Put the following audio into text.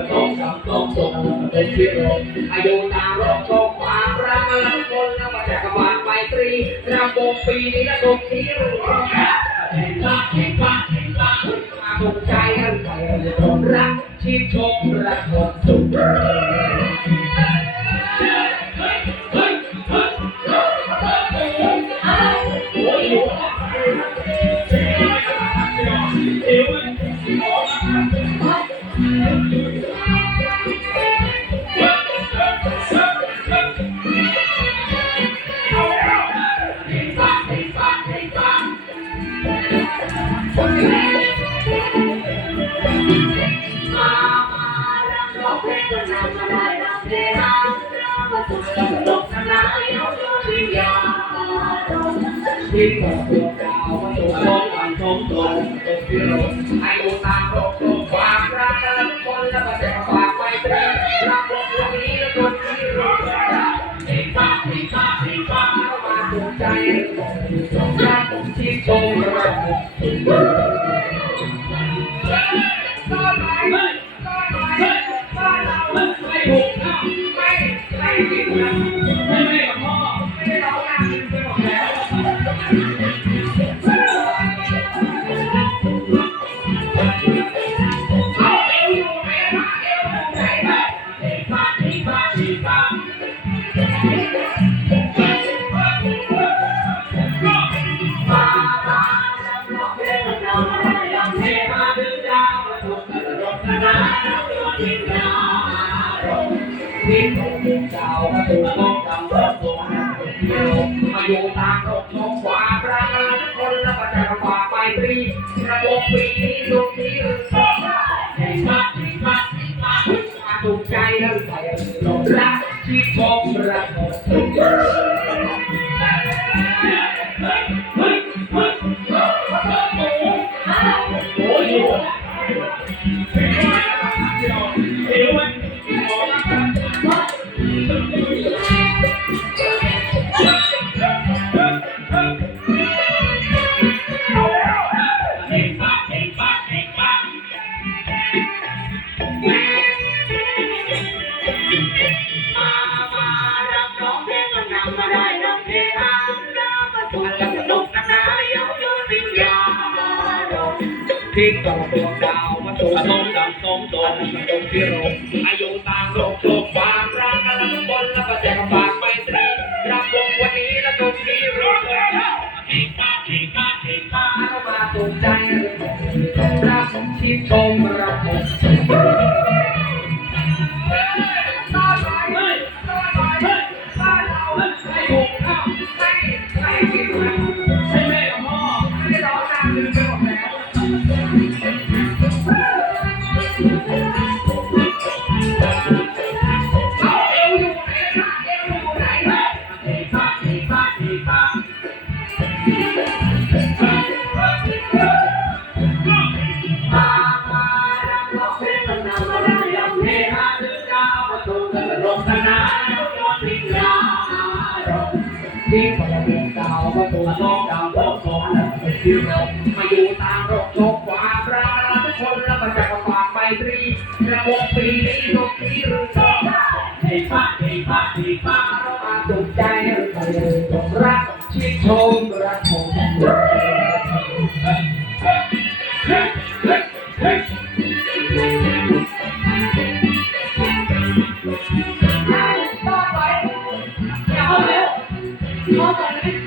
ระต้องดำต้องตกเป็นที่โรอายุตามโลกโชคความรักและคนแล้วมาจากกบาลไมตรีรำวงปีนี้และตรงที่รู้เห็นปะเห็นปะเห็นปะมาตกใจกันไปคนรักชื่ชมรักคนสุข ที่โตโตดาวว่าตัวโตอันสมตนตกที่โรอายุตามโลกโชคความรักและคนแล้วมาจากกบาลไมตรีรำวงวันนี้และตรงที่รู้เห็นปะเห็นปะเห็นปะมาตกใจรักที่ชมรักต้ Amen. ที่ตกดินดาประตูโลกดำรถตัวหน้าเดียวมาอยู่ตามโลกโลกความรักทุกคนละประจักษ์ควาไปตรีระบบปีนี้สุขที่รู้สึกให้มาที่มาที่มามาถูกใจแล้วใส่ลมรักที่ชมรักหมดทุกอย่างโอ้ยที่ตกดวงดาวมาตัวสมดำสมตนตกที่โรงอายุตามโลกโลกความรักกันทุกคนแล้วก็แจกฝากไปตรีรับวงวันนี้และตรงที่รู้เลยที่ป้าที่ป้าที่ป้าเข้ามาถูกใจรักที่ชมรักหม ทิ้งดาวที่พลเมืองดาวมาตัวโลกดาวโลกสองเป็นที่เรามาอยู่ตามโลกโลกความรักทุกคนแล้วมาจากฝากไปตรีระบบปีนี้ทุกที่รู้สึกให้ป้าให้ป้าให้ป้าเรามาถูกใจเราต้องรักชื่นชมรักของต่อ Come on,